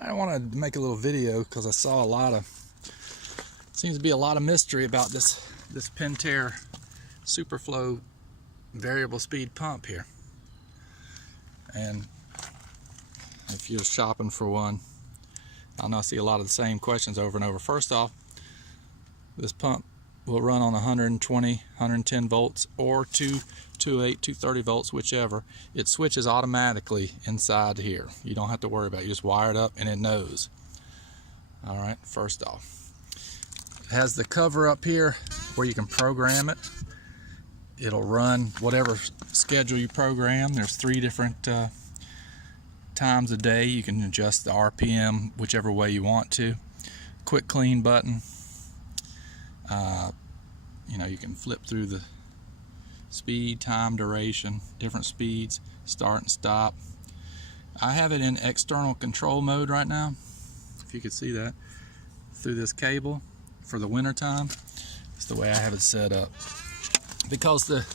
I wanted to make a little video because I saw seems to be a lot of mystery about this Pentair Superflo variable speed pump here. And if you're shopping for one, I know I see a lot of the same questions over and over. First off, this pump will run on 120, 110 volts or 228, 230 volts, whichever. It switches automatically inside here. You don't have to worry about it. You just wire it up and it knows. All right, first off. It has the cover up here where you can program it. It'll run whatever schedule you program. There's 3 different times a day. You can adjust the RPM whichever way you want to. Quick clean button. You can flip through the speed, time, duration, different speeds, start and stop. I have it in external control mode right now, if you could see that, through this cable for the winter time. It's the way I have it set up. Because the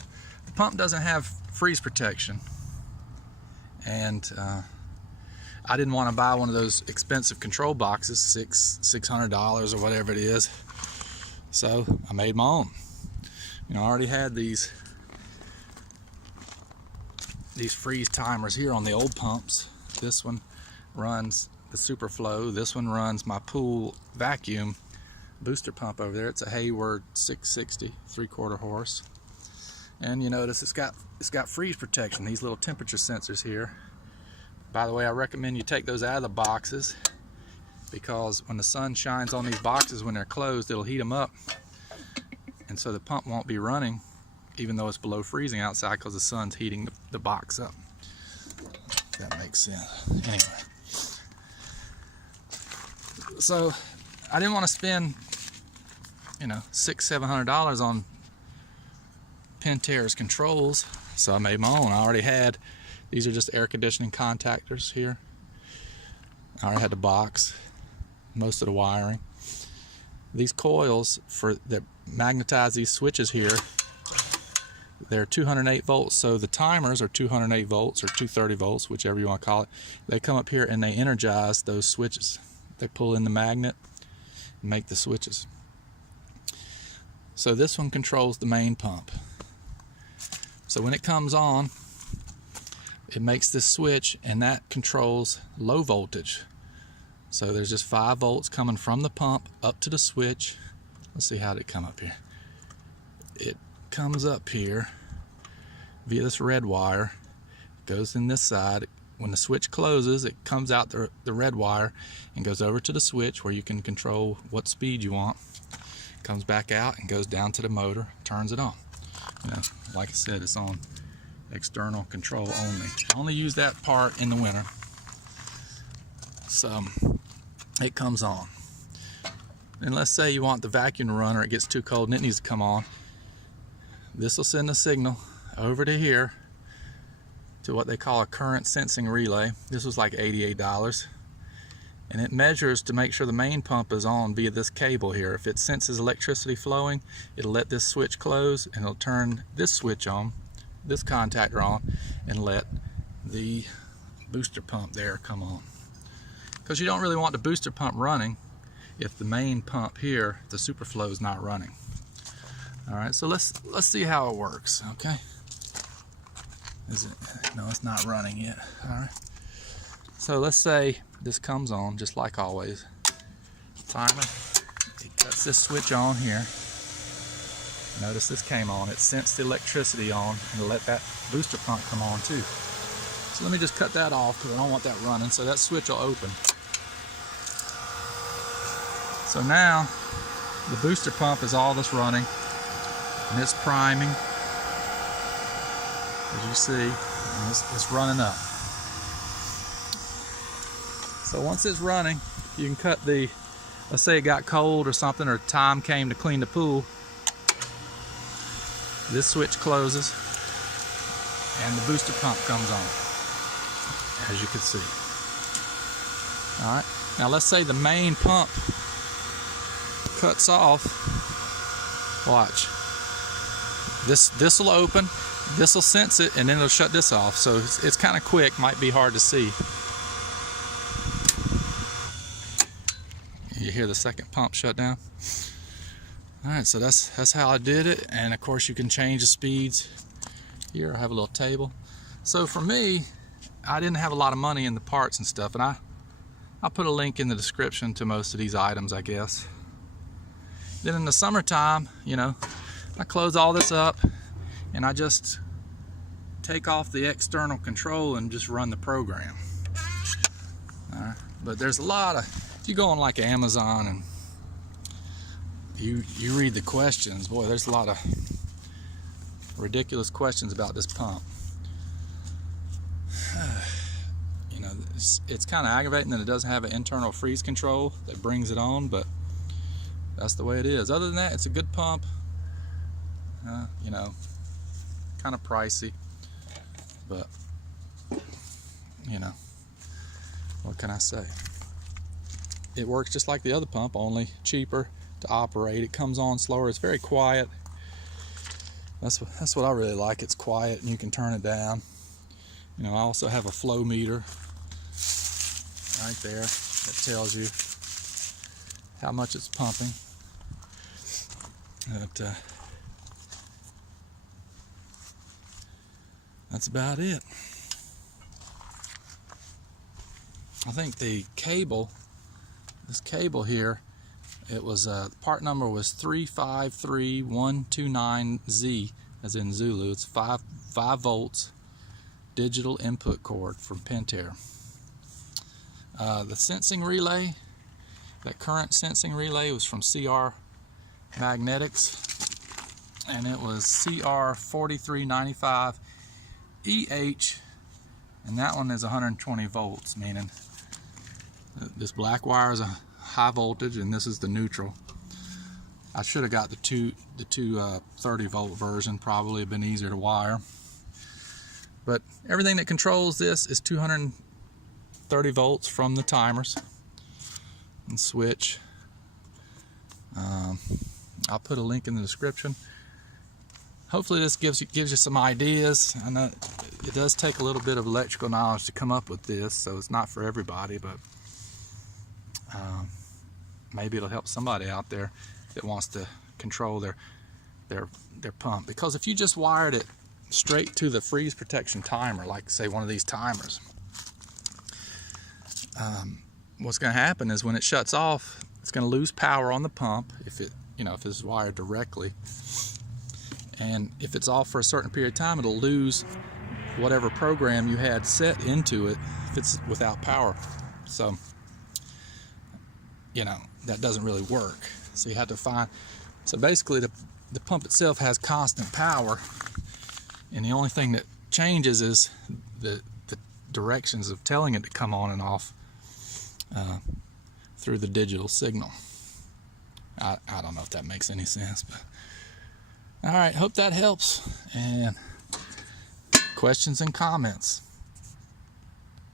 pump doesn't have freeze protection, and I didn't want to buy one of those expensive control boxes, $600 or whatever it is, so I made my own. I already had these freeze timers here on the old pumps. This one runs the Superflo. This one runs my pool vacuum booster pump over there. It's a Hayward 660 3/4 horse. And you notice it's got freeze protection, these little temperature sensors here. By the way, I recommend you take those out of the boxes, because when the sun shines on these boxes when they're closed, it'll heat them up, and so the pump won't be running even though it's below freezing outside, because the sun's heating the box up. If that makes sense. Anyway, so I didn't want to spend $600-700 on Pentair's controls, so I made my own. I already had, these are just air conditioning contactors here. I already had the box, most of the wiring. These coils that magnetize these switches here, they're 208 volts, so the timers are 208 volts or 230 volts, whichever you want to call it. They come up here and they energize those switches. They pull in the magnet and make the switches. So this one controls the main pump. So when it comes on, it makes this switch, and that controls low voltage. So there's just 5 volts coming from the pump up to the switch. Let's see how did it come up here. It comes up here via this red wire, goes in this side. When the switch closes, it comes out the red wire and goes over to the switch where you can control what speed you want. Comes back out and goes down to the motor, turns it on. Like I said, it's on external control only. I only use that part in the winter. So it comes on. And let's say you want the vacuum to run, or it gets too cold and it needs to come on. This will send a signal over to here to what they call a current sensing relay. This was like $88. And it measures to make sure the main pump is on via this cable here. If it senses electricity flowing, it'll let this switch close, and it'll turn this switch on, this contactor on, and let the booster pump there come on. Because you don't really want the booster pump running if the main pump here, the Superflo, is not running. All right, so let's see how it works. Okay. No, it's not running yet. All right. So let's say this comes on, just like always. Timer, it cuts this switch on here. Notice this came on. It sensed the electricity on and let that booster pump come on too. So let me just cut that off because I don't want that running. So that switch will open. So now the booster pump is all that's running, and it's priming, as you see, and it's running up. So once it's running, you can cut let's say it got cold or something, or time came to clean the pool. This switch closes and the booster pump comes on, as you can see. All right, now let's say the main pump cuts off. Watch. This will open, this will sense it, and then it'll shut this off. So it's kind of quick, might be hard to see. You hear the second pump shut down. All right, so that's how I did it. And of course you can change the speeds. Here I have a little table. So for me, I didn't have a lot of money in the parts and stuff, and I'll put a link in the description to most of these items, I guess. Then in the summertime, you know, I close all this up and I just take off the external control and just run the program. But there's a lot of, if you go on like Amazon and you read the questions, boy, there's a lot of ridiculous questions about this pump. You know, it's kind of aggravating that it doesn't have an internal freeze control that brings it on, but that's the way it is. Other than that, it's a good pump. You know, kind of pricey, but you know, what can I say? It works just like the other pump, only cheaper to operate. It comes on slower. It's very quiet. That's what I really like. It's quiet and you can turn it down. You know, I also have a flow meter right there that tells you how much it's pumping. But that's about it. I think the cable, this cable here, it was part number was 353129Z, as in Zulu. It's 5 volts digital input cord from Pentair. The sensing relay, that current sensing relay, was from CR Magnetics, and it was CR4395EH, and that one is 120 volts, meaning this black wire is a high voltage and this is the neutral. I should have got the two 30 volt version, probably have been easier to wire. But everything that controls this is 230 volts from the timers and switch. I'll put a link in the description. Hopefully this gives you some ideas. I know it does take a little bit of electrical knowledge to come up with this, so it's not for everybody, but maybe it'll help somebody out there that wants to control their pump. Because if you just wired it straight to the freeze protection timer, like say one of these timers, what's going to happen is when it shuts off, it's going to lose power on the pump if it's wired directly. And if it's off for a certain period of time, it'll lose whatever program you had set into it if it's without power. So, you know, that doesn't really work. So you have to find, so basically the pump itself has constant power, and the only thing that changes is the directions of telling it to come on and off through the digital signal. I don't know if that makes any sense, but all right, hope that helps. And questions and comments.